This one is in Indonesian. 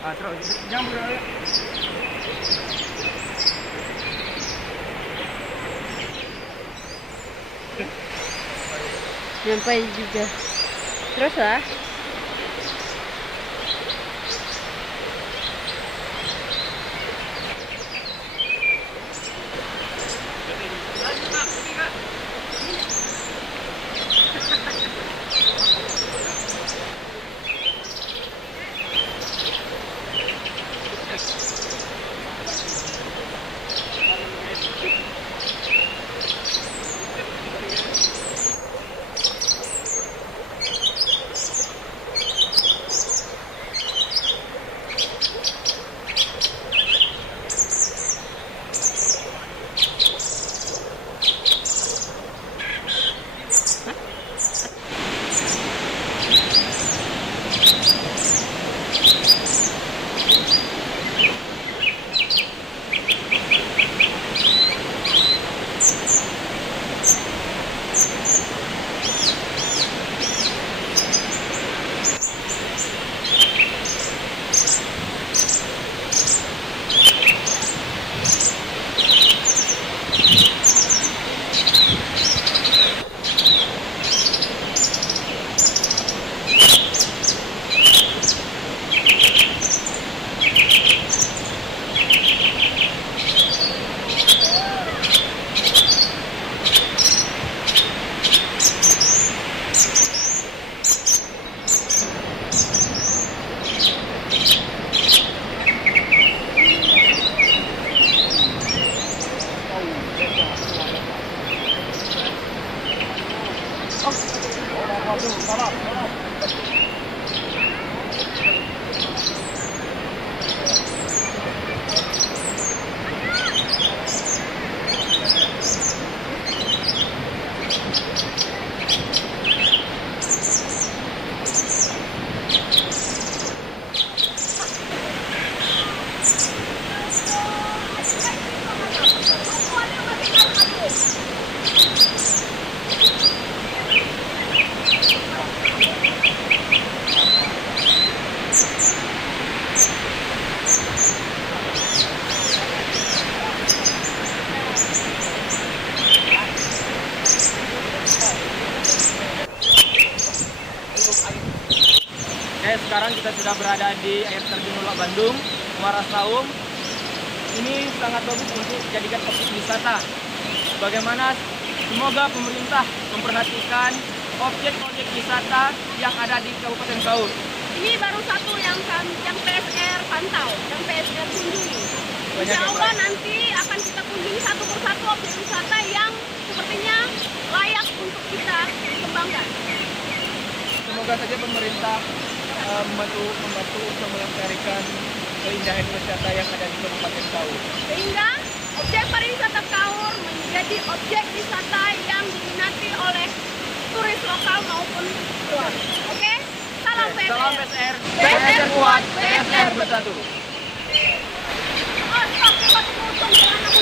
Terus nyambung ya. Sampai juga. Terus lah. Sekarang kita sudah berada di air terjun Ulak Bandung, Muara Saum. Ini sangat bagus untuk dijadikan objek wisata. Bagaimana semoga pemerintah memperhatikan objek-objek wisata yang ada di Kabupaten Kaur. Ini baru satu yang PSR pantau, yang PSR kunjungi. Insya Allah nanti akan kita kunjungi satu persatu objek wisata yang sepertinya layak untuk kita kembangkan. Semoga saja pemerintah membantu untuk melestarikan keindahan wisata yang ada di Kabupaten Kaur. Sehingga objek pariwisata Kaur menjadi objek wisata yang diminati oleh turis lokal maupun luar. Oke? Salam PSR. Salam PSR. PSR kuat, PSR bersatu. Oh, stop, lewat potong, jangan aku